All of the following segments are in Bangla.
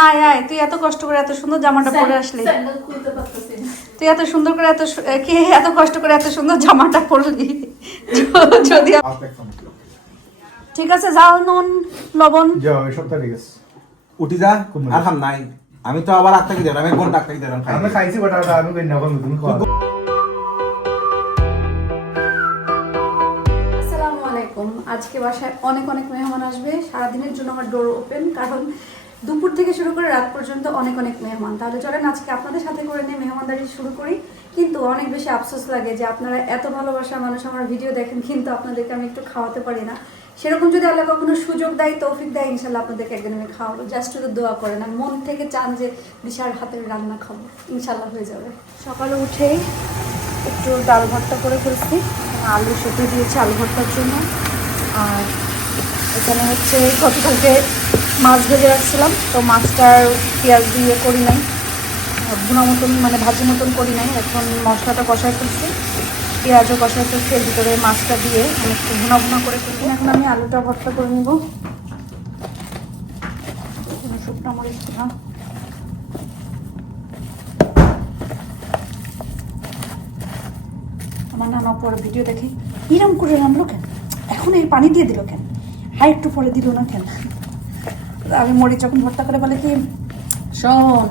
আয় আয়, তুই এত কষ্ট করে এত সুন্দর জামাটা পরে আসলি। তুই এত সুন্দর করে এত কষ্ট করে এত সুন্দর জামাটা পরলি। যদি ঠিক আছে, ঝাল নুন লবণ উঠি যা আর খাম নাই। আমি তো আবার আটটাকে দিলাম, আমি কোন ডাক্তারকে দিলাম আমি খাইছি বটা আমি কই না কোন তুমি খাও। আসসালামু আলাইকুম। আজকে বাসায় অনেক অনেক মেহমান আসবে। সারাদিনের জন্য আমার ডোর ওপেন, কারণ দুপুর থেকে শুরু করে রাত পর্যন্ত অনেক অনেক মেহমান। তাহলে চলেন আজকে আপনাদের সাথে করে নিয়ে মেহমানদারি শুরু করি। কিন্তু অনেক বেশি আফসোস লাগে যে আপনারা এত ভালোবাসার মানুষ আমার ভিডিও দেখেন, কিন্তু আপনাদেরকে আমি একটু খাওয়াতে পারি না। সেরকম যদি আল্লাহ কখনো সুযোগ দেয়, তৌফিক দেয়, ইনশাল্লাহ আপনাদেরকে একদিন আমি খাওয়াবো। জাস্ট শুধু দোয়া করেন আর মন থেকে চান যে দিশার হাতের রান্না খাবো, ইনশাল্লাহ হয়ে যাবে। সকালে উঠেই একটু ডাল ভর্তা করে ফেলছি, আলু সেদ্ধ দিয়েছি আলু ভর্তার জন্য। আর এখানে হচ্ছে গতকালকে মাছ ভেজে রাখছিলাম, তো মাছটার পেঁয়াজ দিয়ে করি নাই, ভুনা মতন মানে ভাজি মতন করি নাই। এখন মশলাটা কষায় ফেলছি, পেঁয়াজও কষায় ফেলছি, এর ভিতরে মাছটা দিয়ে আমি একটু ভুনা ভুনা করে ফেলছি। এখন আমি আলুটা ভর্তা করে নিব। শুকনো মরিচ দিলাম, আমার নানা পরে ভিডিও দেখে এরম করে রান্নলো কেন, এখন এই পানি দিয়ে দিল কেন, হাই একটু পরে দিল না কেন। আমি মরিচ যখন ভর্তা করে বলে কি, শোন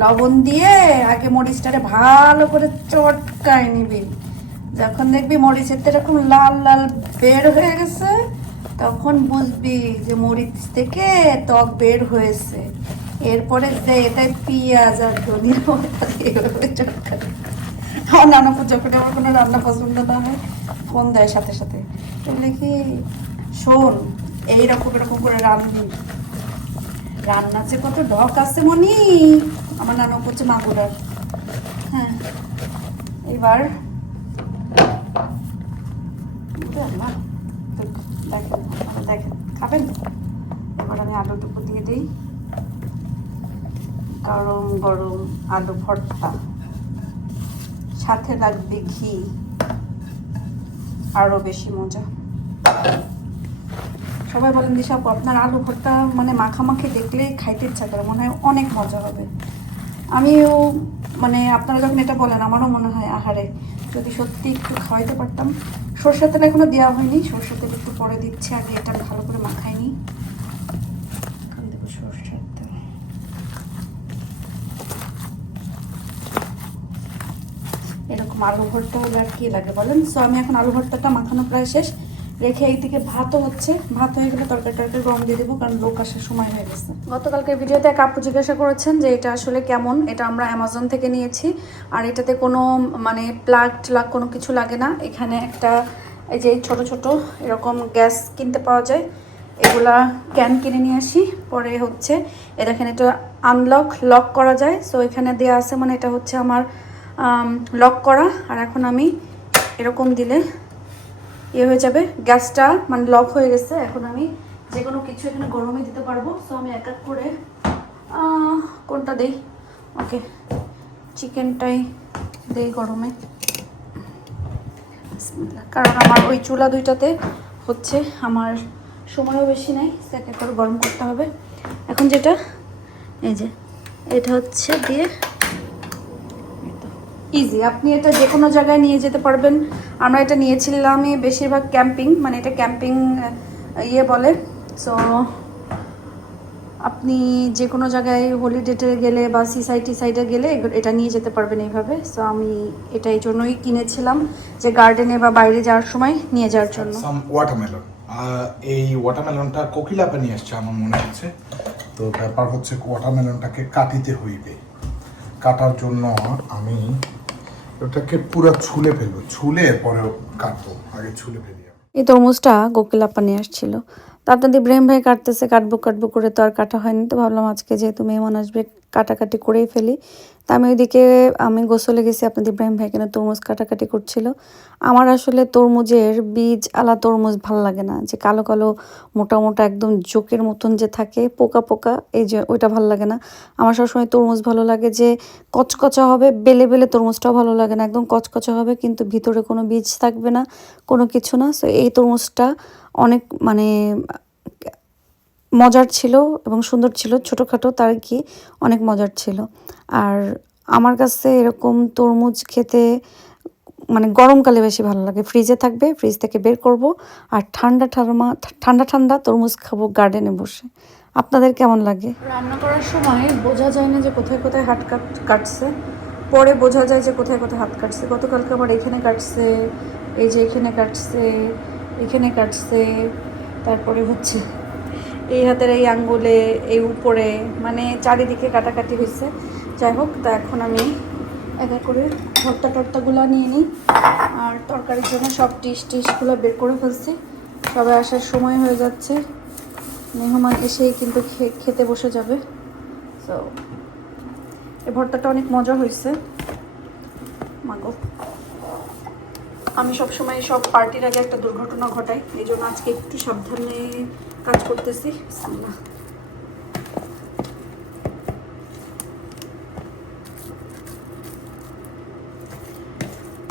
লবণ দিয়ে আগে মরিচটারে ভালো করে চটকায় নিবি, যখন দেখবি মরিচের এরকম লাল লাল বের হয়ে গেছে তখন বুঝবি যে মরিচ থেকে ত্বক বের হয়েছে। এরপরে যে এটাই পেঁয়াজ আর ধনিয়া পাতা দিয়ে চটকায়। আমার নানাপুর যখন আমার কোনো রান্না পছন্দ না হয় ফোন দেয় সাথে সাথে, বলে কি শোন এইরকম এরকম করে রান্না, রান্না যে কত ঢক আছে মনি, আমার নানা করছে মাগুরার। হ্যাঁ এবার দেখেন দেখেন খাবেন। এবার আমি আলুটুকু দিয়ে দিই, গরম গরম আলু ভর্তা, সাথে লাগবে ঘি, আরো বেশি মজা। সবাই বলেন দিশা আপু আপনার আলু ভর্তা মানে মাখামাখি দেখলেই খাইতে ইচ্ছা করে, মনে হয় অনেক মজা হবে। আমিও মানে আপনারা যখন এটা বলেন আমারও মনে হয় আহারে যদি সত্যি একটু খাওয়াইতে পারতাম। সরষের তেল এখনো দেওয়া হয়নি, সরষের তেল একটু পরে দিচ্ছি, আগে এটা ভালো করে মাখাইনি। এখন দেবো সরষের তেল। এরকম আলু ভর্তা হলে আর কি লাগে বলেন। সো আমি এখন আলু ভর্তাটা মাখানো প্রায় শেষ, রেখে এইদিকে ভাতও হচ্ছে। ভাত হয়ে গেলে তরকারি গরম দিয়ে দেবো, কারণ লোক আসার সময় হয়ে গেছে। গতকালকের ভিডিওতে এক আপু জিজ্ঞাসা করেছেন যে এটা আসলে কেমন, এটা আমরা অ্যামাজন থেকে নিয়েছি। আর এটাতে কোনো মানে প্লাগ কোনো কিছু লাগে না। এখানে একটা এই যে ছোট ছোট এরকম গ্যাস কিনতে পাওয়া যায়, এগুলা ক্যান কিনে নিয়ে আসি। পরে হচ্ছে এ দেখেন এটা লক করা যায়। সো এখানে দেওয়া আছে, মানে এটা হচ্ছে আমার লক করা। আর এখন আমি এরকম দিলে হয়ে যাবে, গ্যাসটা মানে লক হয়ে গেছে। এখন আমি যে কোনো কিছু এখানে গরমে দিতে পারবো। সো আমি এক এক করে কোনটা দেই, ওকে চিকেনটাই দেই গরমে, কারণ আমার ওই চুলা দুইটাতে হচ্ছে আমার সময়ও বেশি নাই, এক এক করে গরম করতে হবে। এখন যেটা এই যে এটা হচ্ছে দিয়ে ইজি, আপনি এটা যে কোনো জায়গায় নিয়ে যেতে পারবেন। আমরা এটা নিয়েছিলাম বেশিরভাগ ক্যাম্পিং, মানে এটা ক্যাম্পিং বলে। সো আপনি যে কোনো জায়গায় হলিডেতে গেলে বা সাইডে গেলে এটা নিয়ে যেতে পারবেন এইভাবে। সো আমি এটা এই জন্যই কিনেছিলাম যে গার্ডেনে বা বাইরে যাওয়ার সময় নিয়ে যাওয়ার জন্য। ওয়াটারমেলন, এই ওয়াটারমেলনটা কোকিলাপা নিয়ে আসছে আমার মনে হচ্ছে। তো ব্যাপার হচ্ছে ওয়াটারমেলনটাকে কাটিতে হইবে, কাটার জন্য আমি ওটাকে পুরো ছুলে ফেলবো, ছুলে পরে কাটবো, আগে ছুলে ফেলি। এই তরমুজটা কোকিলাপা নিয়ে আসছিল, তো আপনাদের ইব্রাহিম ভাই কাটবো করে তো আর কাটা হয়নি। তো ভাবলাম আজকে যেহেতু মেহমান আসবে কাটাকাটি করেই ফেলি। তা আমি ওইদিকে আমি গোসলে গেছি, আপনাদের ইব্রাহিম ভাই কেন তরমুজ কাটাকাটি করছিল। আমার আসলে তরমুজের বীজ আলা তরমুজ ভালো লাগে না, যে কালো কালো মোটা মোটা একদম জোকের মতন যে থাকে পোকা পোকা, এই যে ওইটা ভালো লাগে না। আমার সবসময় তরমুজ ভালো লাগে যে কচকচা হবে, বেলে বেলে তরমুজটাও ভালো লাগে না, একদম কচকচা হবে কিন্তু ভিতরে কোনো বীজ থাকবে না, কোনো কিছু না। সো এই তরমুজটা অনেক মানে মজার ছিল এবং সুন্দর ছিল, ছোটোখাটো তার কি অনেক মজার ছিল। আর আমার কাছে এরকম তরমুজ খেতে মানে গরমকালে বেশি ভালো লাগে, ফ্রিজে থাকবে, ফ্রিজ থেকে বের করব আর ঠান্ডা ঠান্ডা ঠান্ডা তরমুজ খাবো গার্ডেনে বসে। আপনাদের কেমন লাগে? রান্না করার সময় বোঝা যায় না যে কোথায় কোথায় হাত কাটছে, পরে বোঝা যায় যে কোথায় কোথায় হাত কাটছে। গতকালকে আমার এখানে কাটছে, এই যে এখানে কাটছে, এখানে কাটছে, তারপরে হচ্ছে এই হাতের এই আঙ্গুলে, এই উপরে, মানে চারিদিকে কাটাকাটি হয়েছে। যাই হোক, তা এখন আমি একা করে ভর্তাগুলো নিয়ে নিই আর তরকারির জন্য সব টিসগুলো বের করে ফেলছি। সবাই আসার সময় হয়ে যাচ্ছে, মেহমান এসেই কিন্তু খেতে বসে যাবে। তো এই ভর্তাটা অনেক মজা হয়েছে মাগো। আমি সবসময় সব পার্টির আগে একটা দুর্ঘটনা ঘটাই, এই জন্য আজকে একটু সাবধানে কাজ করতেছি। বিসমিল্লাহ।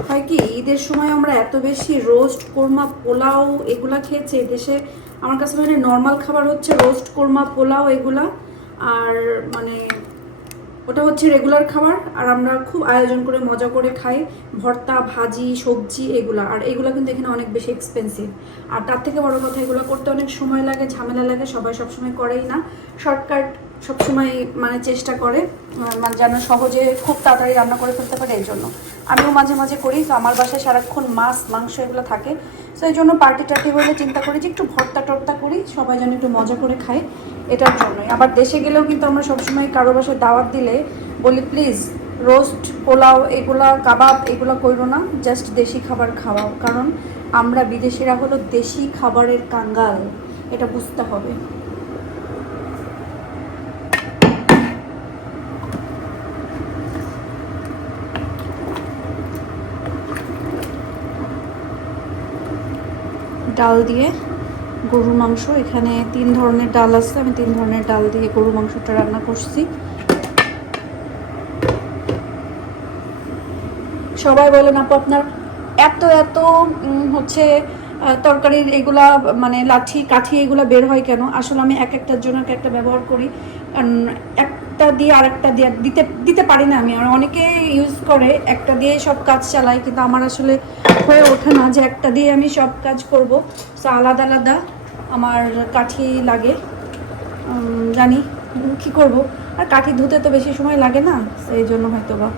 হয় কি, ঈদের সময় আমরা এত বেশি রোস্ট, কোরমা, পোলাও এগুলা খেয়েছি দেশে। আমার কাছে মানে নর্মাল খাবার হচ্ছে রোস্ট, কোরমা, পোলাও এগুলা, আর মানে ওটা হচ্ছে রেগুলার খাবার। আর আমরা খুব আয়োজন করে মজা করে খাই ভর্তা, ভাজি, সবজি এগুলা। আর এগুলা কিন্তু এখানে অনেক বেশি এক্সপেন্সিভ। আর তার থেকে বড় কথা, এগুলো করতে অনেক সময় লাগে, ঝামেলা লাগে। সবাই সবসময় করেই না, শর্টকাট সবসময় মানে চেষ্টা করে মানে যেন সহজে খুব তাড়াতাড়ি রান্না করে ফেলতে পারে। এই জন্য আমিও মাঝে মাঝে করি। তো আমার বাসায় সারাক্ষণ মাছ, মাংস এগুলো থাকে। তো এই জন্য পার্টি টার্টি হলে চিন্তা করি যে একটু ভর্তা করি, সবাই যেন একটু মজা করে খায়, এটার জন্যই। আবার দেশে গেলেও কিন্তু আমরা সবসময় কারো বাসায় দাওয়াত দিলে বলি প্লিজ রোস্ট, পোলাও এগুলা, কাবাব এগুলো করো না, জাস্ট দেশি খাবার খাওয়াও। কারণ আমরা বিদেশিরা হলো দেশি খাবারের কাঙ্গাল, এটা বুঝতে হবে। ডাল দিয়ে গরুর মাংস, এখানে 3 ধরনের ডাল আছে, আমি 3 ধরনের ডাল দিয়ে গরুর মাংসটা রান্না করছি। সবাই বলেন আপু আপনার এত হচ্ছে তরকারির এগুলা মানে লাঠি কাঠি এগুলা বের হয় কেন? আসলে আমি একটার জন্য একটা ব্যবহার করি, কারণ একটা দিয়ে আরেকটা দিয়ে দিতে পারি না আমি। আর অনেকে ইউজ করে একটা দিয়ে সব কাজ চালায়, কিন্তু আমার আসলে হয়ে ওঠে না যে একটা দিয়ে আমি সব কাজ করব। সো আলাদা আলাদা আমার কাঠি লাগে, জানি কি করব। আর কাঠি ধুতে তো বেশি সময় লাগে না, সেই জন্য হয়তো বা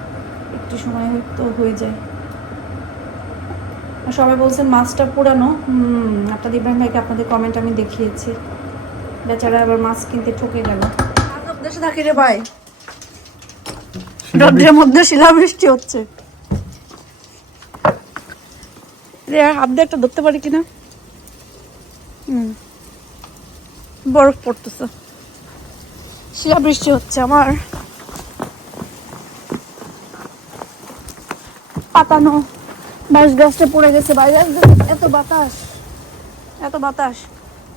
একটু সময় হয়তো হয়ে যায়। সবাই বলছেন মাছটা পুরানো। আপনাদের ইব্রাহিম ভাইকে আপনাদের কমেন্ট আমি দেখিয়েছি, বেচারা আবার মাছ কিনতে ঠকে গেল। দেশে থাকি রে ভাই, রোদের মধ্যে শিলাবৃষ্টি হচ্ছে রে, হাত দিয়ে একটা ধরতে পারি কিনা। বরফ পড়তেছে, শিলাবৃষ্টি হচ্ছে। আমার পাতানো বাঁশ গাছটা পড়ে গেছে বাইরে, এত বাতাস।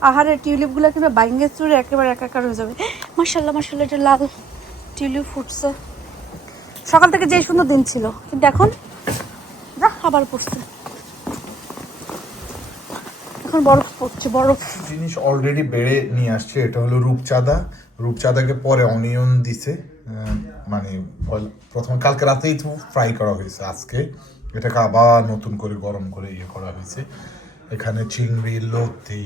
আহারের টিউলিপগুলো কিংবা বাইঙ্গে চুড়ে একেবারে একাকার হয়ে যাবে। মাশাল্লাহ মাশাল্লাহ, এটা লাল টিউলিপ ফুটছে। সকাল থেকে যে সুন্দর দিন ছিল, কিন্তু এখন আবার পড়ছে, এখন বরফ পড়ছে। বরফ জিনিস অলরেডি বেড়ে নিয়ে আসছে। এটা হলো রূপচাঁদাকে পরে অনিয়ন দিছে, মানে প্রথম কালকে রাতেই তো ফ্রাই করা হয়েছে, আজকে এটাকে আবার নতুন করে গরম করে ইয়ে করা হয়েছে। এখানে চিংড়ি, লতি,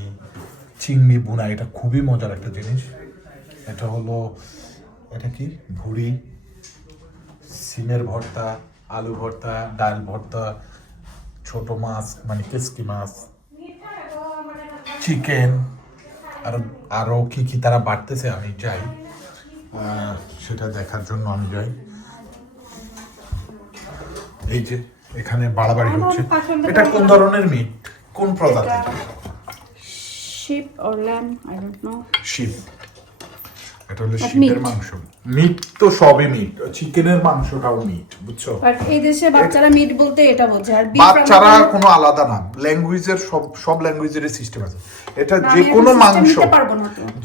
চিংড়ি বুনা, এটা খুবই মজার একটা জিনিস। এটা হলো, এটা কি ভুড়ি, সিমের ভর্তা, আলু ভর্তা, ডাল ভর্তা, ছোট মাছ মানে কেসকি মাছ, চিকেন, আরো কি তারা বাড়তেছে। আমি যাই সেটা দেখার জন্য আমি যাই। এই যে এখানে বাড়াবাড়ি হচ্ছে। এটা কোন ধরনের মিট, কোন প্রজাতি? sheep or lamb, I don't know. Sheep. এটা হলো শিপের মাংস। মিট তো সবই মিট, চিকেনের মাংসটাও মিট, বুঝছো? বাট এই দেশে বাচ্চারা মিট বলতে এটা বোঝে, আর বাচ্চারা কোনো আলাদা না, ল্যাঙ্গুয়েজের সব ল্যাঙ্গুয়েজের সিস্টেম আছে। এটা যে কোনো মাংস,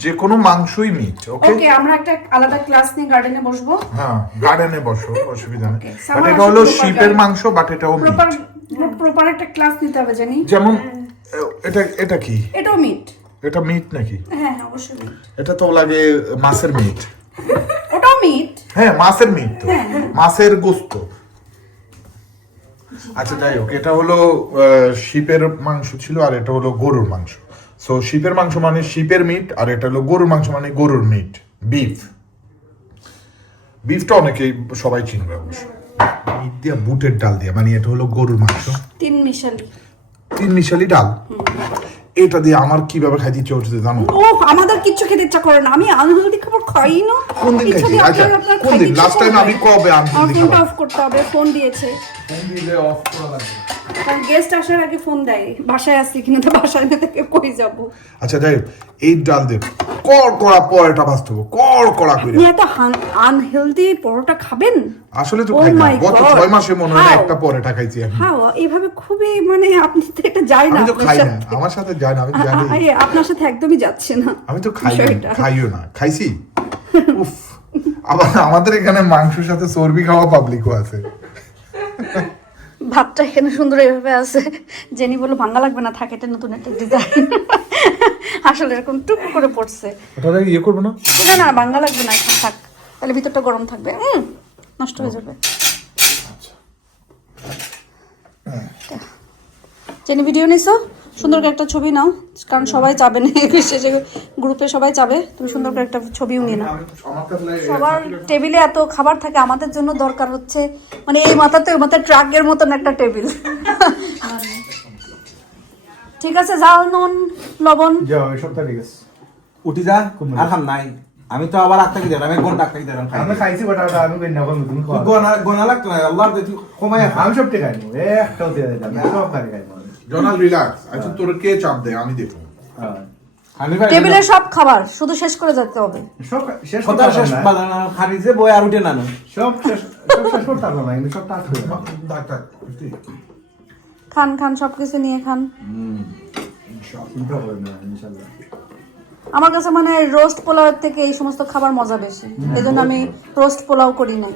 যে কোনো মাংসই মিট। ওকে, আমরা একটা আলাদা ক্লাস নিয়ে গার্ডেনে বসবো। হ্যাঁ, গার্ডেনে বসো, অসুবিধা নেই। বাট এটা হলো শিপের মাংস, বাট এটাও মিট। প্রপার একটা ক্লাস নিতে হবে জানি। যেমন এটা কি? এটাও মিট। এটা মিট নাকি? হ্যাঁ হ্যাঁ অবশ্যই মিট। এটা তো লাগে মাছের মিট। ওটাও মিট। হ্যাঁ মাছের মিট তো, মাছের গোস্ত। আচ্ছা যাই হোক, এটা হলো শিপের মাংস ছিল আর এটা হলো গরুর মাংস। সো শিপের মাংস মানে শিপের মিট, আর এটা হলো গরুর মাংস মানে গরুর মিট, বিফ। বিফটা অনেকে সবাই চিনবে অবশ্য। মিট দিয়ে বুটের ডাল দিয়ে, মানে এটা হলো গরুর মাংস, তিন মিশালি ডাল। এটা দিয়ে আমার কিভাবে খাইতে ইচ্ছে হচ্ছে জানো? ও আমাদের কিচ্ছু খেতে ইচ্ছা করে না, আমি আনহেলদি খাবার খাই না। কোন দিন খাইছি? আচ্ছা কোন দিন লাস্ট টাইম আমি কবে আনহেলদি ফোনটা খাবার? অফ করতে হবে, ফোন দিয়েছে। ফোন দিলে অফ করা লাগবে। কারণ গেস্ট আসার আগে ফোন দেয়, বাসায় আসছি কিনা, তো বাসায় না থেকে কই যাব। আচ্ছা যাই হোক, এই ডাল দিয়ে কড় কড়া পরোটা ভাজতে হবে, কড় কড়া করে। আপনি এত আনহেলদি পরোটা খাবেন? আসলে তো Oh খাই না, my গত God! 6 মাসে মনে হয় How? একটা পরোটা খাইছি আমি। হ্যাঁ এইভাবে খুবই মানে আপনি তো এটা যায় না আমি তো আপনার খাই না, সাথে। আমার সাথে যায় না, আমি জানি। আরে আপনার সাথে একদমই যাচ্ছে না। আমি তো খাই বিষয়টা। খাইও না, খাইছি। উফ, আবার আমাদের এখানে মাংসের সাথে চর্বি খাওয়া পাবলিকও আছে। ভাতটা এখানে সুন্দর এইভাবে আছে, জেনি বললো ভাঙা লাগবে না, থাকে এটা নতুন একটা ডিজাইন। আসলে এরকম টুক করে পড়ছে। ওটা ইয়ে করবো না? না না ভাঙা লাগবে না, এখন থাক, তাহলে ভিতরটা গরম থাকবে, নষ্ট হয়ে যাবে। জেনি ভিডিও নিছো, সুন্দর করে একটা ছবি নাও, কারণ সবাই চাবে না, বিশেষ গ্রুপে সবাই চাবে, তুমি সুন্দর করে একটা ছবিও নিয়ে নাও। সবার টেবিলে এত খাবার থাকে, আমাদের জন্য দরকার হচ্ছে মানে এই মাথাতে ওই মাথায় ট্রাকের মতন একটা টেবিল। ঠিক আছে, ঝাল নুন লবণ যাও এসব তো ঠিক আছে। উঠি যা আর খাম নাই, আমি তো আবার আটটাকে দিলাম, 1 ঘন্টা আটটাকে দিলাম খাই। আমি খাইছি বাট ওটা আমি কই না কম তুমি খাও। গোনা লাগতো না, আল্লাহ তুই কমাই আমি সব ঠিক খাইনি, একটাও দিয়ে দিলাম না, সব খাই খাইনি। জনাল রিল্যাক্স, আচ্ছা তোর কে চাপ দেয় আমি দেখো। হ্যাঁ টেবিলে সব খাবার শুধু শেষ করে যেতে হবে। সব শেষ কথা শেষ করতে বাজানো খালি যে বই আর উঠে নানো সব শেষ করতে পারবো না, কিন্তু সব টাচ হয়ে যাবে। ডাক্তার খান খান সবকিছু নিয়ে খান। চিন্তা করবেন না ইনশাআল্লাহ। আমার কাছে মানে রোস্ট পোলাওয়ের থেকে এই সমস্ত খাবার মজা বেশি, এই জন্য আমি রোস্ট পোলাও করি নাই।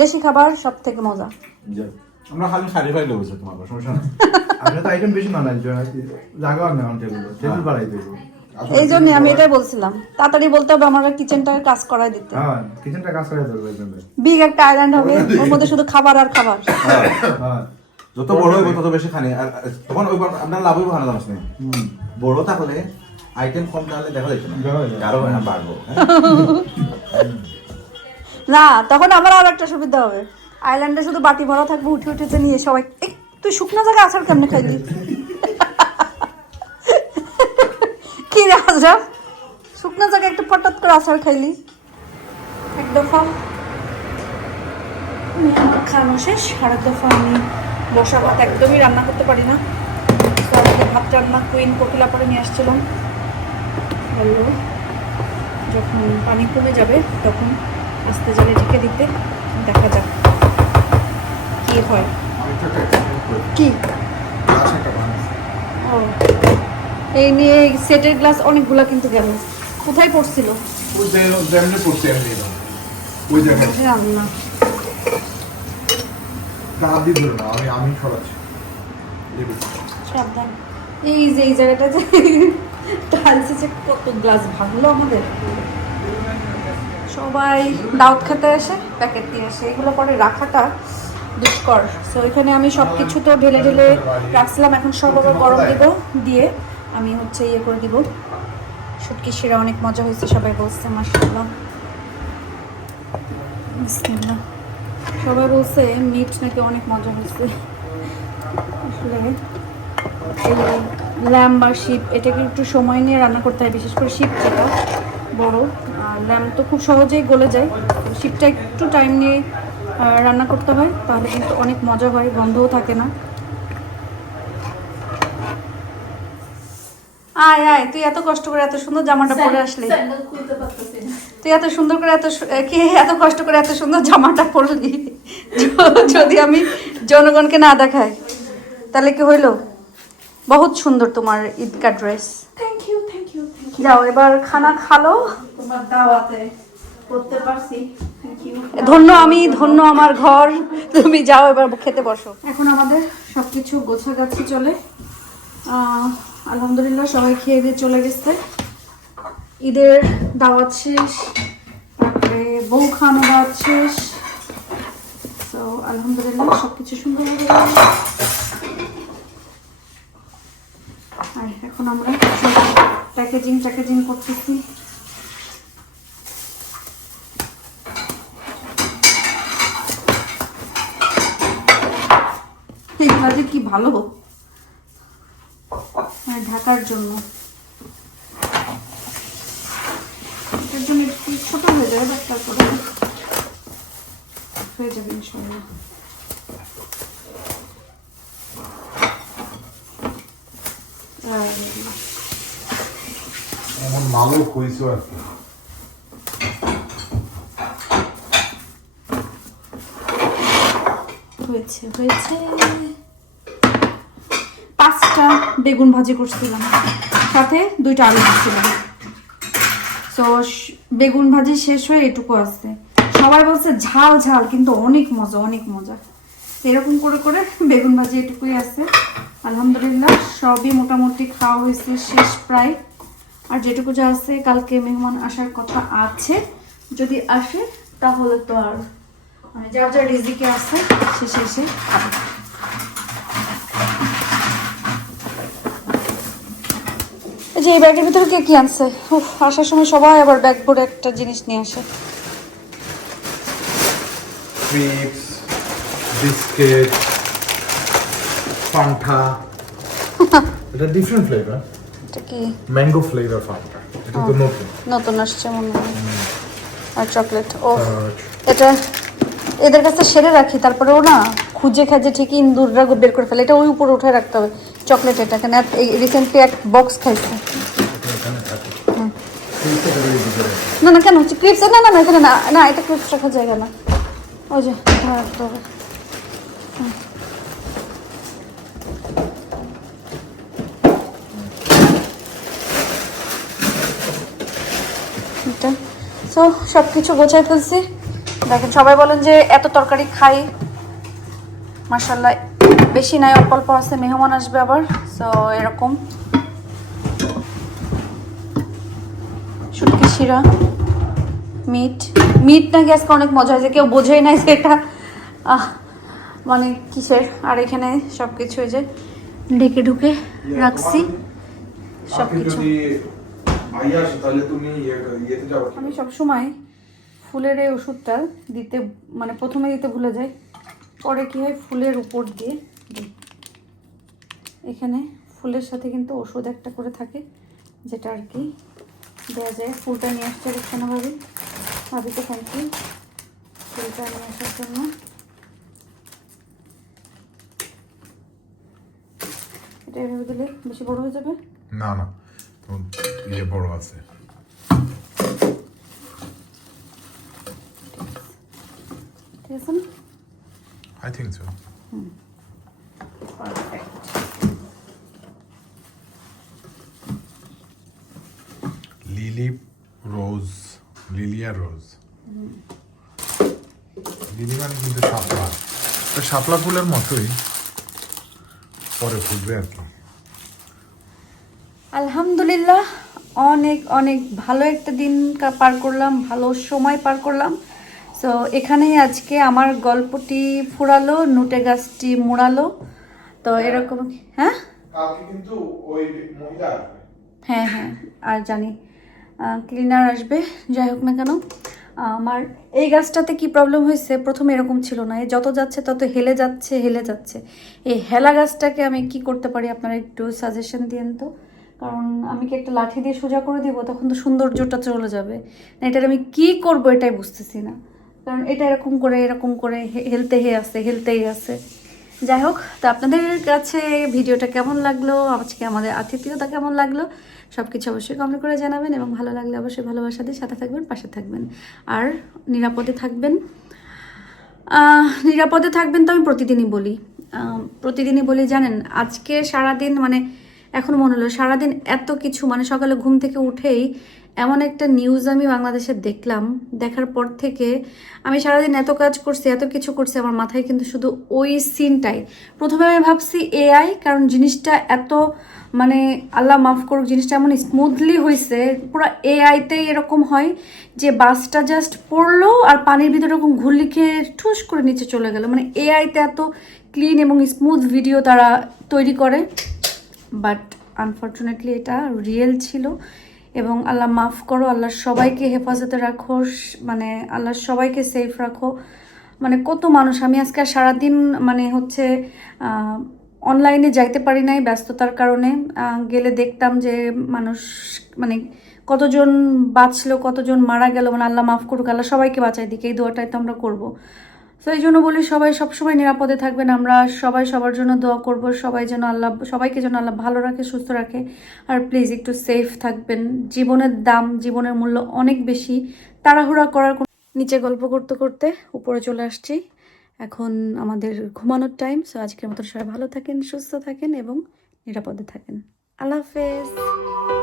দেশি খাবার সব থেকে মজা। যাও আমরা খালি শাড়ি ফাইলে বসে তোমার সমস্যা না। আমরা তো আইটেম বেশি বানাই, জায়গাও নেই আমার টেবিল বাড়াই দেবো। এই জন্য আমি এটাই বলছিলাম, তাড়াতাড়ি বলতে হবে আমার কিচেনটাকে কাজ করাই দিতে। হ্যাঁ কিচেনটা কাজ করে দেবো একদম। বিগ একটা আইল্যান্ড হবে, ওর মধ্যে শুধু খাবার আর খাবার। হ্যাঁ যত বড় হইব তত বেশি খানি, আর তখন ওই আপনার লাভ হইব খানা জানাস না। বড় থাকলে আইটেম কম তাহলে দেখা যাচ্ছে না, আরো বাড়বো। না তখন আমার আর একটা সুবিধা হবে, আইল্যান্ডে শুধু বাটি ভরা থাকবে, উঠে উঠেতে নিয়ে সবাই তুই শুকনো জায়গায় আসার কেমনে খাইলি? কি রে আজরাফ, শুকনো জায়গায় একটু পটাত করে আচার খাইলি এক দফা। আমার খাওয়ানো শেষ, আর এক দফা আমি বসা ভাত একদমই রান্না করতে পারি না, তো আমাদের ভাত রান্না কুইন কোকিলা পরে নিয়ে আসছিলাম। বললো যখন পানি কমে যাবে তখন আস্তে জালে ঢেকে দিতে, দেখা যাক কি হয়। কি ও এই নিয়ে সেটের গ্লাস অনেকগুলা কিন্তু গেল, কোথায় পড়ছিল? ওই যেমনি পড়ছে আমি ওই জায়গায় রান্না হাত দিয়ে ধরে না, আমি সরাচ্ছি। সাবধান, এই যে এই জায়গাটা যে টাইলসে যে কত গ্লাস ভাগলো আমাদের। সবাই দাওয়াত খেতে আসে, প্যাকেট দিয়ে আসে, এগুলো পরে রাখাটা দুষ্কর। সো এখানে আমি সব কিছু তো ঢেলে ঢেলে রাখছিলাম, এখন সব আবার গরম দিব, দিয়ে আমি হচ্ছে ইয়ে করে দিব। শুটকি শিরা অনেক মজা হয়েছে, সবাই বলছে মাশাআল্লাহ। বিসমিল্লাহ। সবাই বলছে মিট নাকি অনেক মজা হয়েছে। আসলে এই ল্যাম বা শিপ এটাকে একটু সময় নিয়ে রান্না করতে হয়, বিশেষ করে শিপ যেটা বড়, আর ল্যাম তো খুব সহজেই গলে যায়, শিপটা একটু টাইম নিয়ে রান্না করতে হয়, তাহলে কিন্তু অনেক মজা হয়, গন্ধও থাকে না। আয় আয়, তুই এত কষ্ট করে এত সুন্দর জামাটা পরে আসলি, তুই এত সুন্দর করে এত কষ্ট করে এত সুন্দর জামাটা পরলি, যদি আমি জনগণকে না দেখাই তাহলে কি হইলো? বহুত সুন্দর তোমার ঈদ কা dress. Thank you thank you. যাও এবার খানা খালো, তোমার দাওয়াতে করতে পারছি, থ্যাংক ইউ। ধন্য আমি, ধন্য আমার ঘর, তুমি যাও এবার খেতে বসো। এখন আমাদের সবকিছু গোছাগাছি চলে, আলহামদুলিল্লাহ সবাই খেয়ে দিয়ে চলে গেছে। ঈদের দাওয়াত শেষ, তারপরে বউ খাওয়ানো দাওয়াত শেষ। তো আলহামদুলিল্লাহ সবকিছু সুন্দরভাবে গেল। আর এখন আমরা প্যাকেজিং করতেছি। এগুলা যে কি ভালো ঢাকার জন্য, এটার জন্য একটু ছোট হয়ে যাবে, বাট তারপরে হয়ে যাবে ইনশাল্লাহ। এমন ভালো হয়েছে আর কি। হয়েছে 5টা বেগুন ভাজি করছিলাম, সাথে 2টা আলু দিচ্ছিলাম। তো বেগুন ভাজি শেষ হয়ে এটুকু আছে। সবাই বলছে ঝাল ঝাল, কিন্তু অনেক মজা। এরকম করে করে বেগুন ভাজি এটুকুই আছে। আলহামদুলিল্লাহ সবই মোটামুটি খাওয়া হয়েছে শেষ প্রায়। আর যেটুকু যা আছে, কালকে মেহমান আসার কথা আছে, যদি আসে তাহলে তো আর মানে যার যার রিজিকে আছে শেষে এসে খাবে। এই যে এই ব্যাগের ভিতরে কে কি আনছে? আসার সময় সবাই আবার ব্যাগ ভরে একটা জিনিস নিয়ে আসে। Chips, biscuit, Fanta. এটা ডিফারেন্ট ফ্লেভার। এটা কি? Mango flavour Fanta. এটা তো নতুন আসছে মনে হয়। আর চকলেট। ও এটা এদের কাছে সেরে রাখি, তারপরেও না খুঁজে খাজে ঠিকই ইন্দুররা বের করে ফেলে। এটা ওই উপরে উঠে রাখতে হবে চকলেট। এটা কেন রিসেন্টলি এক বক্স খাইছে। না কেন হচ্ছে ক্রিপস? না এখানে না এটা ক্রিপস রাখার জায়গা না। ওই যে রাখতে হবে। এটা সো সব কিছু গোছাই ফেলছি। দেখেন সবাই বলেন যে এত তরকারি খাই, মাশাআল্লাহ বেশি নাই, অল্প অল্প আছে, মেহমান আসবে আবার। সো এরকম শুটকি শিরা, মিট নাকি আজকে অনেক মজা হয়েছে, কেউ বোঝেই নাই যে এটা মানে কিসের। আর এখানে সব কিছু যে ঢেকে ঢুকে রাখছি সব কিছু। আমি সবসময় ফুলের এই ওষুধটা দিতে মানে প্রথমে দিতে ভুলে যাই, পরে কি হয় ফুলের উপর দিয়ে দিই। এখানে ফুলের সাথে কিন্তু ওষুধ একটা করে থাকে, যেটা আর কি দেওয়া যায়। ফুলটা নিয়ে আসতে দেখছে না ভাবিকে থ্যাংক ইউ ফুলটা নিয়ে আসার জন্য। এটা এভাবে দিলে বেশি বড় হয়ে যাবে না বড় আছে। ঠিক আছে না? I think so. Perfect. Lilia rose. Lily মানে কিন্তু শাপলা, তো শাপলা ফুলের মতোই পরে ফুলবে আর কি। আলহামদুলিল্লাহ অনেক ভালো একটা দিন পার করলাম, ভালো সময় পার করলাম। সো এখানেই আজকে আমার গল্পটি ফুরালো, নুটে গাছটি মুড়ালো। তো এরকম হ্যাঁ কালকে কিন্তু ওই মহিলা আসবে। হ্যাঁ আর জানি ক্লিনার আসবে। যাই হোক না কেন, আমার এই গাছটাতে কি প্রবলেম হয়েছে, প্রথমে এরকম ছিল না, যত যাচ্ছে তত হেলে যাচ্ছে। এই হেলা গাছটাকে আমি কি করতে পারি আপনারা একটু সাজেশন দিন তো। কারণ আমি কি একটা লাঠি দিয়ে সোজা করে দিব, তখন তো সৌন্দর্যটা চলে যাবে। না এটার আমি কি করব এটাই বুঝতেছি না। কারণ এটা এরকম করে হেলতেই আছে। যাই হোক, তো আপনাদের কাছে ভিডিওটা কেমন লাগলো, আজকে আমাদের আতিথেয়তা কেমন লাগলো, সব কিছু অবশ্যই কমেন্ট করে জানাবেন। এবং ভালো লাগলে অবশ্যই ভালোবাসা দিয়ে সাথে থাকবেন, পাশে থাকবেন। আর নিরাপদে থাকবেন। তো আমি প্রতিদিনই বলি জানেন। আজকে সারাদিন মানে এখন মনে হলো সারাদিন এত কিছু, মানে সকালে ঘুম থেকে উঠেই এমন একটা নিউজ আমি বাংলাদেশে দেখলাম, দেখার পর থেকে আমি সারাদিন এত কাজ করছি, এত কিছু করছি, আমার মাথায় কিন্তু শুধু ওই সিনটাই। প্রথমে আমি ভাবছি এআই, কারণ জিনিসটা এত মানে আল্লাহ মাফ করুক, জিনিসটা এমন স্মুথলি হয়েছে, পুরো এআইতেই এরকম হয় যে বাসটা জাস্ট পড়লো আর পানির ভিতরে এরকম ঘুরলি খেয়ে ঠুস করে নিচে চলে গেল। মানে এআইতে এত ক্লিন এবং স্মুথ ভিডিও তারা তৈরি করে, বাট আনফর্চুনেটলি এটা রিয়েল ছিল। এবং আল্লাহ মাফ করো, আল্লাহ সবাইকে হেফাজতে রাখো, মানে আল্লাহ সবাইকে সেফ রাখো। মানে কত মানুষ, আমি আজকে আর সারাদিন মানে হচ্ছে অনলাইনে যাইতে পারি নাই ব্যস্ততার কারণে। গেলে দেখতাম যে মানুষ মানে কতজন বাঁচলো, কতজন মারা গেল। মানে আল্লাহ মাফ করুক, আল্লাহ সবাইকে বাঁচাই দিকে, এই দোয়াটাই তো আমরা করবো। তো এই জন্য বলি সবাই সবসময় নিরাপদে থাকবেন, আমরা সবাই সবার জন্য দোয়া করব, সবাই যেন আল্লাহ সবাইকে যেন আল্লাহ ভালো রাখে, সুস্থ রাখে। আর প্লিজ একটু সেফ থাকবেন। জীবনের দাম, জীবনের মূল্য অনেক বেশি, তাড়াহুড়া করার নিচে গল্প করতে করতে উপরে চলে আসছি। এখন আমাদের ঘুমানোর টাইম। সো আজকের মতো সবাই ভালো থাকেন, সুস্থ থাকেন এবং নিরাপদে থাকেন। আল্লাহ হাফেজ।